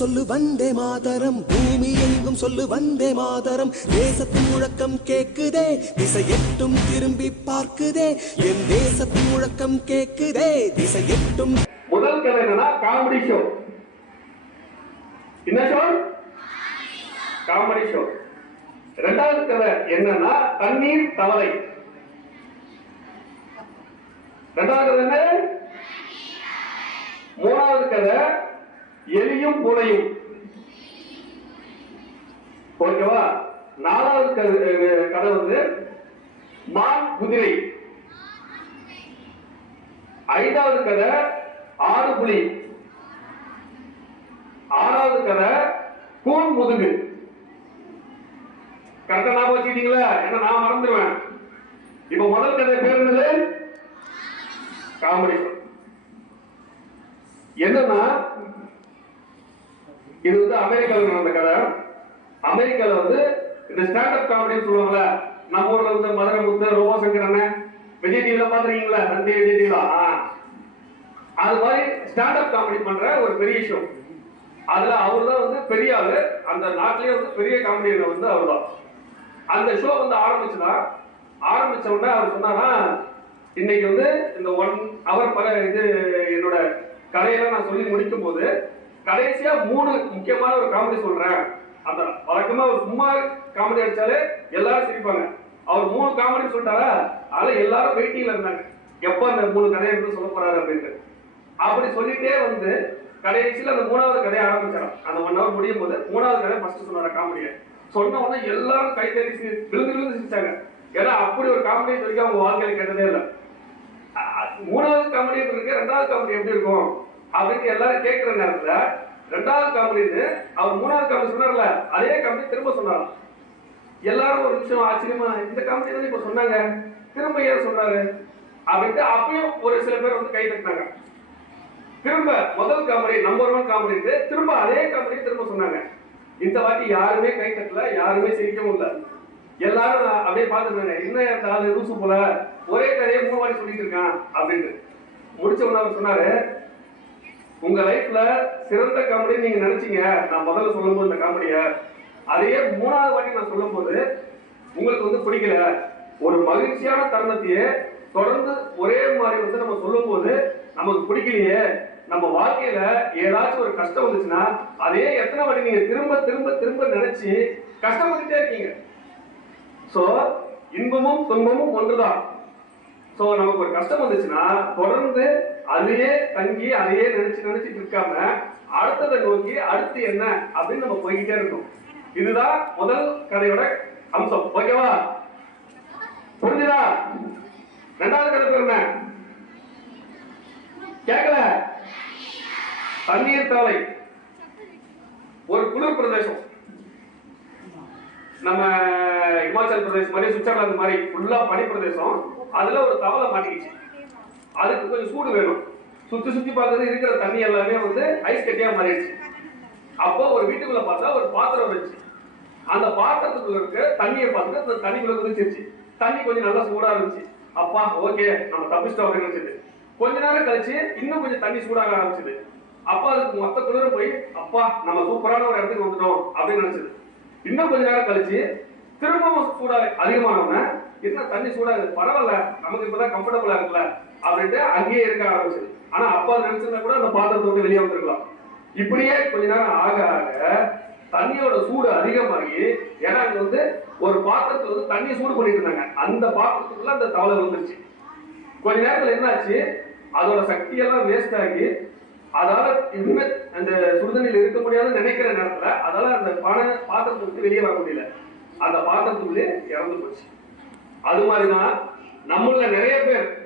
சொல்லு வந்தே மாதரம். பூமி எங்கும் சொல்லு வந்தே மாதரம். தேசத்தின் முழக்கம் கேக்குதே திசை எட்டும் திரும்பி பார்க்குதே. என் தேசத்தின் முழக்கம் கேக்குதே திசை எட்டும் முதல் கதை என்னன்னா காமெடி ஷோ என்ன ஷோ காமெடி ஷோ இரண்டாவது கதை என்னன்னா தண்ணீர் தவளை. இரண்டாவது கதை என்ன மூணாவது கதை எலியும் பூனையும் ஓகேவா? நாலாவது கதை வந்து மான் குதிரை. ஐந்தாவது கதை ஆறு புலி. ஆறாவது கதை கூன் முதுகு. கரெக்டா ஞாபகம் வச்சுக்கிட்டீங்களா? ஏன்னா நான் மறந்துடுவேன் இப்ப முதல் கதை பேர் என்னது? காமெடி. என்னன்னா இது வந்து அமெரிக்காவில் நடந்த கதை. அமெரிக்கால வந்து இந்த ஸ்டாண்ட் அப் காமெடின்னு சொல்லுவாங்கல்ல நம்ம ஊர்ல வந்து மதுரை முத்து ரோபோ சங்கர் அண்ணன் விஜய் டிவில பாத்துருக்கீங்களா சண்டே விஜய் டிவில அது மாதிரி ஸ்டாண்ட் அப் காமெடி பண்ற ஒரு பெரிய ஷோ அதுல அவர் தான் வந்து பெரிய ஆளு. அந்த நாட்டிலேயே வந்து பெரிய காமெடியன் வந்து அவர் தான் அந்த ஷோ வந்து ஆரம்பிச்சுனா ஆரம்பிச்ச உடனே அவர் சொன்னாரா இன்னைக்கு வந்து இந்த ஒன் அவர் பல இது என்னோட கதையெல்லாம் நான் சொல்லி முடிக்கும் போது கடைசியா மூணு முக்கியமான ஒரு காமெடி சொல்றேன். அந்த வழக்கமா அவர் சும்மா காமெடி அடிச்சாலே எல்லாரும் சிரிப்பாங்க. அவர் மூணு காமெடி சொல்லிட்டாரா? அதனால எல்லாரும் வெயிட்டிங்ல இருந்தாங்க. எப்ப அந்த மூணு கதையை எடுத்து சொல்ல போறாரு அப்படின்ட்டு. அப்படி சொல்லிட்டே வந்து கடைசியில் அந்த மூணாவது கதையை ஆரம்பிச்சாராம். அந்த ஒன் ஹவர் முடியும் போது மூணாவது கதை ஃபர்ஸ்ட் சொன்னார காமெடியை சொன்ன உடனே எல்லாரும் கை தட்டி சி- விழுந்து விழுந்து சிரிச்சாங்க. ஏன்னா அப்படி ஒரு காமெடி வரைக்கும் அவங்க வாழ்க்கையில கேட்டதே இல்லை. மூணாவது காமெடி இருக்கு. ரெண்டாவது காமெடி எப்படி இருக்கும்? அப்படின்னு எல்லாரும் கேட்கிற நேரத்துல ரெண்டாவது காமெடின்னு அவர் மூணாவது கம்பெனி சொன்னார்ல அதே கம்பெனி திரும்ப சொன்னாராம் எல்லாரும் ஒரு நிமிஷம் ஆச்சரியமா இந்த கம்பெனி தான் இப்ப சொன்னாங்க திரும்ப ஏன் சொன்னாரு? அப்படின்ட்டு அப்பயும் ஒரு சில பேர் வந்து கை தட்டினாங்க. திரும்ப முதல் கம்பெனி நம்பர் ஒன் காமெடி திரும்ப அதே கம்பெனி திரும்ப சொன்னாங்க. இந்த வாட்டி யாருமே கை தட்டல யாருமே சிரிக்கவும் இல்லை. எல்லாரும் அப்படியே பார்த்துருந்தாங்க என்ன இந்த ஆளு லூசு போல ஒரே கதையை மூணு வாட்டி சொல்லிட்டு இருக்கான் அப்படின்ட்டு. முடிச்ச உடனே அவர் சொன்னாரு உங்க லைஃப்ல சிறந்த காமெடி நீங்க நினைச்சீங்க. நான் முதல்ல சொல்லும்போது இந்த காமெடிய அதையே மூணாவது வாட்டி நான் சொல்லும்போது உங்களுக்கு வந்து பிடிக்கல. ஒரு மகிழ்ச்சியான தருணத்தையே தொடர்ந்து ஒரே மாதிரி வந்து நம்ம சொல்லும்போது நமக்கு பிடிக்கலையே. நம்ம வாழ்க்கையில ஏதாச்சும் ஒரு கஷ்டம் வந்துச்சுன்னா அதே எத்தனை வாட்டி நீங்க திரும்ப திரும்ப திரும்ப நினைச்சு கஷ்டப்பட்டுட்டே இருக்கீங்க. சோ இன்பமும் துன்பமும் ஒன்றுதான். சோ நமக்கு ஒரு கஷ்டம் வந்துச்சுன்னா தொடர்ந்து அதையே தங்கி அதையே நினைச்சு நினைச்சிட்டு இருக்காம அடுத்ததை நோக்கி அடுத்து என்ன அப்படின்னு நம்ம போய்கிட்டே இருக்கோம் இதுதான் முதல் கதையோட அம்சம். ஓகேவா புரிஞ்சுதா? ரெண்டாவது கதை பேர் என்ன? கேட்கல தண்ணீர் தவளை ஒரு குளிர் பிரதேசம். நம்ம இமாச்சல் பிரதேசம் மாதிரி சுவிட்சர்லாந்து மாதிரி ஃபுல்லா பனி பிரதேசம். அதுல ஒரு தவளை மாட்டிக்கிச்சு. அதுக்கு கொஞ்சம் சூடு வேணும். சுத்தி சுத்தி பார்க்கறது இருக்கிற தண்ணி எல்லாமே வந்து ஐஸ் கட்டியா மாறிடுச்சு. அப்போ ஒரு வீட்டுக்குள்ள பார்த்தா ஒரு பாத்திரம் வந்துச்சு அந்த பாத்திரத்துக்குள்ள இருக்க தண்ணியை பார்த்துட்டு அந்த தண்ணிக்குள்ள குதிச்சிருச்சு. தண்ணி கொஞ்சம் நல்லா சூடா இருந்துச்சு. அப்பா ஓகே நம்ம தப்பிச்சிட்டோம் அப்படின்னு நினைச்சது கொஞ்ச நேரம் கழிச்சு இன்னும் கொஞ்சம் தண்ணி சூடாக ஆரம்பிச்சது. அப்பா அதுக்கு மொத்த குளிரும் போய் அப்பா நம்ம சூப்பரான ஒரு இடத்துக்கு வந்துட்டோம் அப்படின்னு நினைச்சது. இன்னும் கொஞ்ச நேரம் கழிச்சு திரும்பவும் சூடா அதிகமானவன என்ன தண்ணி சூடாகுது பரவாயில்ல நமக்கு இப்பதான் கம்ஃபர்டபுளா இருக்குல்ல? அப்படின்ட்டு அங்கேயே இருக்க ஆரம்பிச்சு ஆனா அப்பா நினைச்சிருந்தா கூட அந்த பாத்திரத்தை விட்டு வெளியே வந்திருக்கலாம். இப்படியே கொஞ்ச நேரம் ஆக ஆக தண்ணியோட சூடு அதிகமாகி ஏன்னா அங்க வந்து ஒரு பாத்திரத்துல வந்து தண்ணி சூடு பண்ணிட்டு இருந்தாங்க. அந்த பாத்திரத்துக்குள்ள அந்த தவளை வந்துருச்சு கொஞ்ச நேரத்துல என்னாச்சு? அதோட சக்தியெல்லாம் வேஸ்ட் ஆகி அதால இனிமே அந்த சுடுதண்ணில இருக்க முடியாதுன்னு நினைக்கிற நேரத்துல அதால அந்த பானை பாத்திரத்தை விட்டு வெளியே வர முடியல. அந்த பாத்திரத்துக்குள்ளே இறந்து போச்சு. அது மாதிரிதான் நம்மள நிறைய பேர்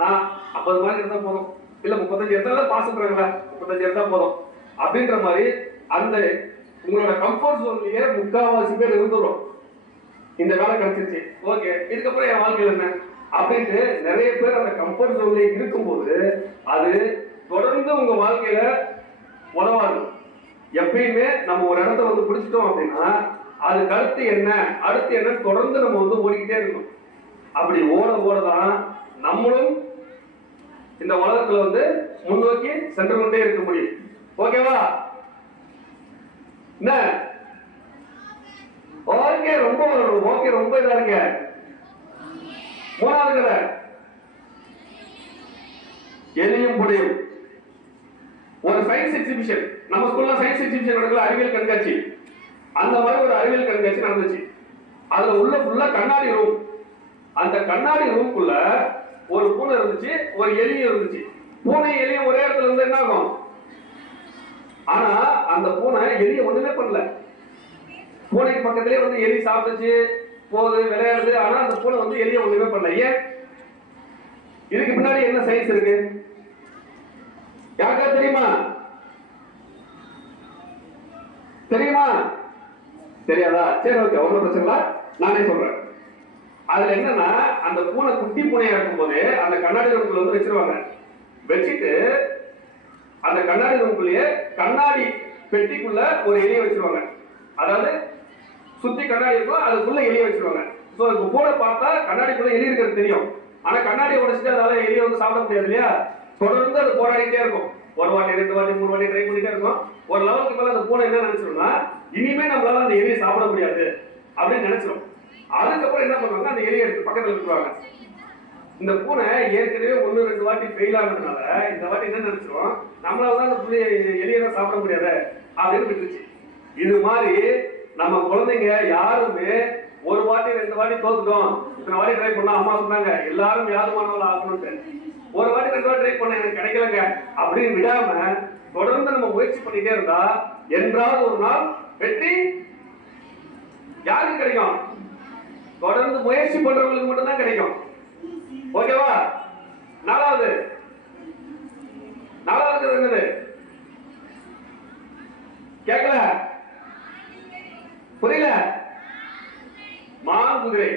நான் ஐம்பது மார்க் இருந்தா போதும். இல்ல முப்பத்தஞ்சு எடுத்தா பாஸ் பண்றாங்களா முப்பத்தஞ்சு எடுத்தா போதும். அப்படின்ற மாதிரி அந்த உங்களோட கம்ஃபர்ட் ஜோன்லயே முக்காவாசி பேர் இருந்துடும் இந்த வேலை கிடைச்சிருச்சு. ஓகே இதுக்கப்புறம் என் வாழ்க்கையில் என்ன? அப்படின்ட்டு நிறைய பேர் அந்த கம்ஃபர்ட் ஜோன்ல இருக்கும்போது அது தொடர்ந்து உங்க வாழ்க்கையில உதவாது எப்பயுமே நம்ம ஒரு இடத்த வந்து பிடிச்சிட்டோம் அப்படின்னா அதுக்கு அடுத்து என்ன அடுத்து என்ன தொடர்ந்து நம்ம வந்து ஓடிக்கிட்டே இருக்கணும். அப்படி ஓட ஓட தான் நம்மளும் இந்த உலகத்துல வந்து முன்னோக்கி சென்று கொண்டே இருக்க முடியும். ஓகேவா? என்ன? ஓகே ரொம்ப ஓகே ரொம்ப இதா இருக்க. மூணாவது கதை. எலியும் ஒரு சயின்ஸ் எக்ஸிபிஷன் நம்ம ஸ்கூல்ல சயின்ஸ் எக்ஸிபிஷன் நடக்கல அறிவியல் கண்காட்சி. அந்த மாதிரி ஒரு அறிவியல் கண்காட்சி நடந்துச்சு. அதுல உள்ள ஃபுல்லா கண்ணாடி ரூம் அந்த கண்ணாடி ரூம்குள்ள ஒரு பூனை இருந்துச்சு ஒரு எலியும் இருந்துச்சு. பூனை எலியும் ஒரே இடத்துல இருந்து என்ன ஆகும்? ஆனா அந்த பூனை எலிய ஒண்ணுமே பண்ணல. பூனைக்கு பக்கத்திலே வந்து எலி சாப்பிட்டுச்சு போகுது விளையாடுது. ஆனா அந்த பூனை வந்து எலிய ஒண்ணுமே பண்ணல. ஏன்? இதுக்கு பின்னாடி என்ன சயின்ஸ் இருக்கு? யாருக்கா தெரியுமா? தெரியுமா? தெரியாதா? சரி ஓகே ஒன்றும் பிரச்சனை இல்லை. நானே சொல்றேன். அதுல என்னன்னா அந்த பூனை குட்டி பூனையா இருக்கும்போது அந்த கண்ணாடி ரூம்குள்ள வந்து வச்சிருவாங்க. வச்சுட்டு அந்த கண்ணாடி ரூம்குள்ளேயே கண்ணாடி பெட்டிக்குள்ள ஒரு எலியை வச்சிருவாங்க. அதாவது சுத்தி கண்ணாடி இருக்கும் அதுக்குள்ள எலியை வச்சிருவாங்க. சோ இப்போ பூனை பார்த்தா கண்ணாடிக்குள்ள எலி இருக்கிறது தெரியும். ஆனா கண்ணாடி உடைச்சிட்டு அதால எலியை வந்து சாப்பிட முடியாது இல்லையா? தொடர்ந்து அது போராடிட்டே இருக்கும். ஒரு வாட்டி ரெண்டு வாட்டி மூணு வாட்டி ட்ரை பண்ணிட்டே இருக்கும். ஒரு லெவலுக்கு மேல அந்த பூனை என்ன நினைச்சிரும்னா இனிமே நம்மளால அந்த எலியை சாப்பிட முடியாது அப்படின்னு நினைச்சிரும். அதுக்கப்புறம் என்ன பண்ணுவாங்க அந்த எலியை எடுத்து பக்கத்துல விட்டுருவாங்க. இந்த பூனை ஏற்கனவே ஒண்ணு ரெண்டு வாட்டி ஃபெயில் ஆனதுனால இந்த வாட்டி என்ன நினைச்சிடும் நம்மளால தான் அந்த புள்ளைய எலியை சாப்பிட முடியாது அப்படின்னு விட்டுருச்சு. இது மாதிரி நம்ம குழந்தைங்க யாருமே ஒரு வாட்டி ரெண்டு வாட்டி தோத்துட்டோம். இத்தனை வாட்டி ட்ரை பண்ணா அம்மா சொன்னாங்க எல்லாரும் யாருமானவள ஆகணும்ட்டு. ஒரு வாட்டி ரெண்டு வாட்டி ட்ரை பண்ண எனக்கு கிடைக்கலங்க. அப்படின்னு விடாம தொடர்ந்து நம்ம முயற்சி பண்ணிட்டே இருந்தா என்றாவது ஒரு நாள் வெற்றி யாருக்கு கிடைக்கும்? தொடர்ந்து முயற்சி பண்றவங்களுக்கு மட்டும்தான் கிடைக்கும். ஓகேவா? நாலாவது. நாலாவது என்னது? கேட்கல புரியல? மான் குதிரை.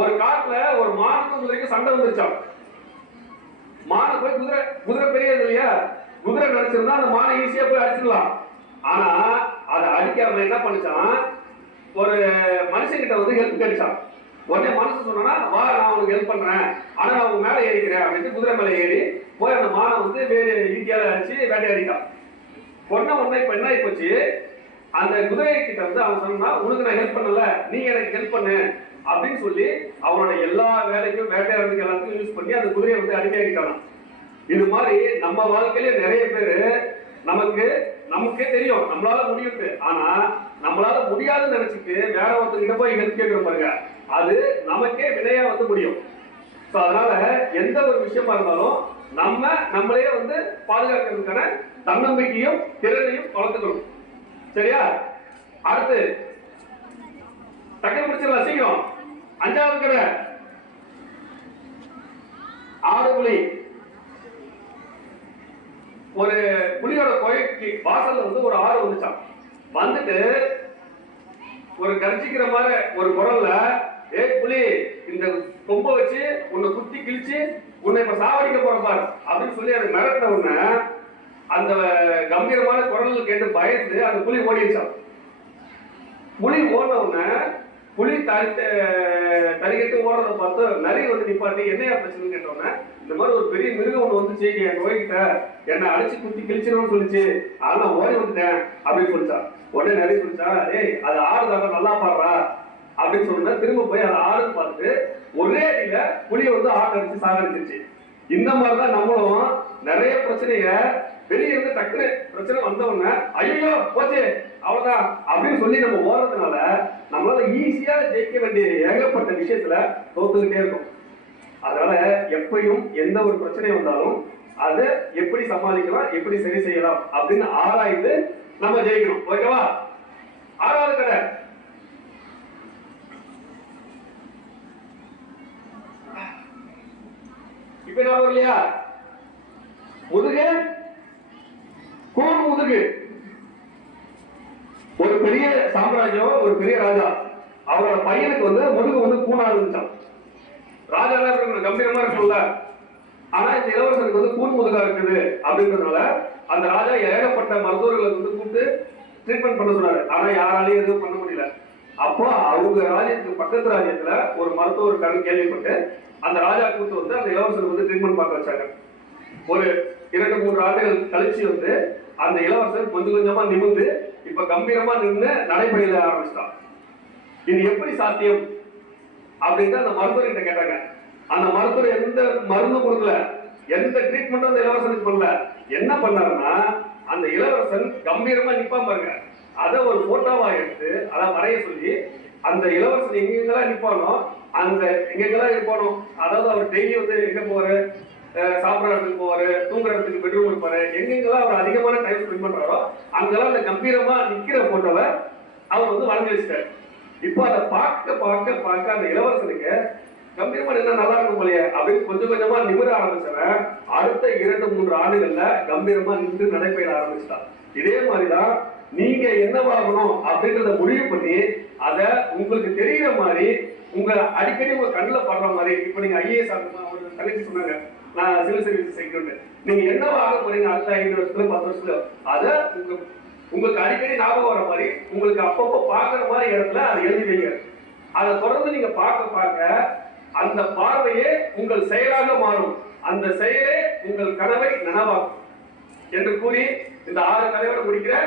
ஒரு காட்டுல ஒரு மானுக்கும் குதிரைக்கு சண்டை வந்துருச்சான் மானை போய் குதிரை குதிரை பெரியது இல்லையா? குதிரை நினைச்சிருந்தா அந்த மானை ஈஸியா போய் அடிச்சிடலாம். ஆனா அதை அடிக்காம என்ன பண்ணுச்சான் ஒரு மனுஷங்கிட்ட வந்து ஹெல்ப் கிடைச்சான் உடனே மனசு சொன்னா வா நான் உனக்கு ஹெல்ப் பண்றேன். ஆனா நான் உங்க மேல ஏறிக்கிறேன். அப்படின்னு குதிரை மேல ஏறி போய் அந்த மானை வந்து வேறு ஈட்டியால அடிச்சு வேட்டையாடிட்டான். பொண்ணை உடனே இப்ப என்ன ஆயிப்போச்சு அந்த குதிரை கிட்ட வந்து அவன் சொன்னா உனக்கு நான் ஹெல்ப் பண்ணல. நீ எனக்கு ஹெல்ப் பண்ணு. அப்படின்னு சொல்லி அவனோட எல்லா வேலைக்கும் வேட்டையாடுறதுக்கு எல்லாத்துக்கும் யூஸ் பண்ணி அந்த குதிரையை வந்து அடிமையாக்கிட்டான் இது மாதிரி நம்ம வாழ்க்கையில நிறைய பேரு நமக்கு நமக்கே தெரியும். நம்மளால முடியும்ட்டு. ஆனா நம்மளால முடியாதுன்னு நினைச்சிட்டு வேற ஒருத்தர்கிட்ட போய் ஹெல்ப் கேட்கிறோம் பாருங்க. அது நமக்கே வினையா வந்து முடியும். ஸோ அதனால எந்த ஒரு விஷயமா இருந்தாலும் நம்ம நம்மளே வந்து பாதுகாக்கிறதுக்கான தன்னம்பிக்கையும் திறனையும் வளர்த்துக்கணும். சரியா? அடுத்து டக்குனு முடிச்சிடலாம். சீக்கிரம். அஞ்சாவது கடை ஆறு புலி ஒரு புலியோட கோயிலுக்கு வாசல்ல வந்து ஒரு ஆறு வந்துச்சான் வந்துட்டு ஒரு கர்ஜிக்கிற மாதிரி ஒரு குரல்ல ஏ புலி இந்த கொம்ப வச்சு உன்னை குத்தி கிழிச்சு உன்னை இப்ப சாவடிக்க போற பாரு. அப்படின்னு சொல்லி அது மிரட்ட உடனே அந்த கம்பீரமான குரல் கேட்டு பயந்து அந்த புலி ஓடிச்சான் புலி ஓடின உடனே புலி தடி தறிக்கிட்டு ஓடுறத பார்த்து நிறைய வந்து நிப்பாட்டி என்னையா பிரச்சனை கேட்டோன்னே இந்த மாதிரி ஒரு பெரிய மிருகம் ஒண்ணு வந்துச்சு என் நோய்கிட்ட. என்னை அடிச்சு குத்தி கிழிச்சிடும்னு சொல்லிச்சு. அதெல்லாம் ஓடி வந்துட்டேன் அப்படின்னு சொல்லிச்சா. உடனே நரி சொல்லிச்சா ஏய் அது ஆடுதாங்க நல்லா பாடுறா அப்படின்னு சொன்னா திரும்ப போய் அதை ஆறு பார்த்து ஒரே அடியில புலியை வந்து ஆட்டடிச்சு சாகடிச்சிருச்சு. இந்த மாதிரிதான் நம்மளும் நிறைய பிரச்சனைய வெளியே இருந்து டக்குனு பிரச்சனை வந்த உடனே ஐயோ போச்சு அவ்வளவுதான். அப்படின்னு சொல்லி நம்ம ஓடுறதுனால நம்மளால ஈஸியா ஜெயிக்க வேண்டிய ஏகப்பட்ட விஷயத்துல தோத்துக்கிட்டே இருக்கும். அதனால எப்பயும் எந்த ஒரு பிரச்சனை வந்தாலும் அதை எப்படி சமாளிக்கலாம் எப்படி சரி செய்யலாம் அப்படின்னு ஆராய்ந்து நம்ம ஜெயிக்கணும். ஓகேவா? ஆறாவது கடை. இப்ப நான் இல்லையா? முதுகு கூன் முதுகு ஒரு பெரிய சாம்ராஜ்யம் ஒரு பெரிய ராஜா அவரோட பையனுக்கு வந்து முதுகு வந்து கூணா இருந்துச்சான் ராஜா என்ன கம்பீரமா இருக்கும்ல. ஆனா இந்த இளவரசனுக்கு வந்து கூன் முதுகா இருக்குது அப்படின்றதுனால அந்த ராஜா ஏகப்பட்ட மருத்துவர்களை வந்து கூப்பிட்டு ட்ரீட்மெண்ட் பண்ண சொன்னாரு. ஆனா யாராலையும் எதுவும் பண்ண முடியல. அப்போ அவங்க ராஜ்யத்துக்கு பக்கத்து ராஜ்யத்துல ஒரு மருத்துவர் இருக்காருன்னு கேள்விப்பட்டு அந்த ராஜா கூப்பிட்டு வந்து அந்த இளவரசருக்கு வந்து ட்ரீட்மெண்ட் பார்க்க வச்சாங்க. ஒரு இரண்டு மூன்று ஆண்டுகள் கழிச்சு வந்து அந்த இளவரசர் கொஞ்சம் கொஞ்சமா நிமிந்து இப்ப கம்பீரமா நின்று நடைபயில ஆரம்பிச்சிட்டான். இது எப்படி சாத்தியம்? அப்படின்ட்டு அந்த மருத்துவர்கிட்ட கேட்டாங்க. அந்த மருத்துவர் எந்த மருந்து கொடுக்கல. எந்த ட்ரீட்மெண்ட்டும் அந்த இளவரசனுக்கு பண்ணல. என்ன பண்ணாருன்னா அந்த இளவரசன் கம்பீரமா நிப்பான் பாருங்க. அதை ஒரு போட்டோவா எடுத்து அதை வரைய சொல்லி அந்த இளவரசன் எங்கெங்கெல்லாம் நிப்பானோ அந்த எங்கெங்கெல்லாம் இருப்பானோ அதாவது அவர் டெய்லி வந்து எங்க போவாரு? சாப்பிட்ற இடத்துக்கு போவாரு தூங்குற இடத்துக்கு பெட்ரூம் இருப்பாரு எங்கெங்கெல்லாம் அவர் அதிகமான டைம் ஸ்பெண்ட் பண்றாரோ அங்கெல்லாம் அந்த கம்பீரமா நிக்கிற போட்டோவை அவர் வந்து வளர்ந்து வச்சிட்டாரு. இப்போ அதை பார்க்க பார்க்க பார்க்க அந்த இளவரசனுக்கு கம்பீரமா என்ன நல்லா இருக்கும் போலயே அப்படின்னு கொஞ்சம் கொஞ்சமா நிமிர ஆரம்பிச்சவன் அடுத்த இரண்டு மூன்று ஆண்டுகள்ல கம்பீரமா நின்று நடைபெற ஆரம்பிச்சிட்டான். இதே மாதிரிதான் நீங்க என்னவாகணும் அப்படின்றத முடிவு பண்ணி அத உங்களுக்கு தெரியுற மாதிரி உங்க அடிக்கடி உங்க கண்ணுல படுற மாதிரி இப்போ நீங்க ஐஏஎஸ் ஒரு தங்கச்சி சொன்னாங்க. நான் சிவில் சர்வீஸ் செய்கிறேன் நீங்க என்னவாக போறீங்க? அடுத்த ஐந்து வருஷத்துல பத்து வருஷத்துல. அத உங்க உங்களுக்கு அடிக்கடி ஞாபகம் வர மாதிரி உங்களுக்கு அப்பப்போ பார்க்குற மாதிரி இடத்துல அதை எழுதிவீங்க அதை தொடர்ந்து நீங்க பார்க்க பார்க்க அந்த பார்வையே உங்கள் செயலாக மாறும். அந்த செயலே உங்கள் கனவை நனவாக்கும். என்று கூறி இந்த ஆறு கதையோட முடிக்கிறேன்.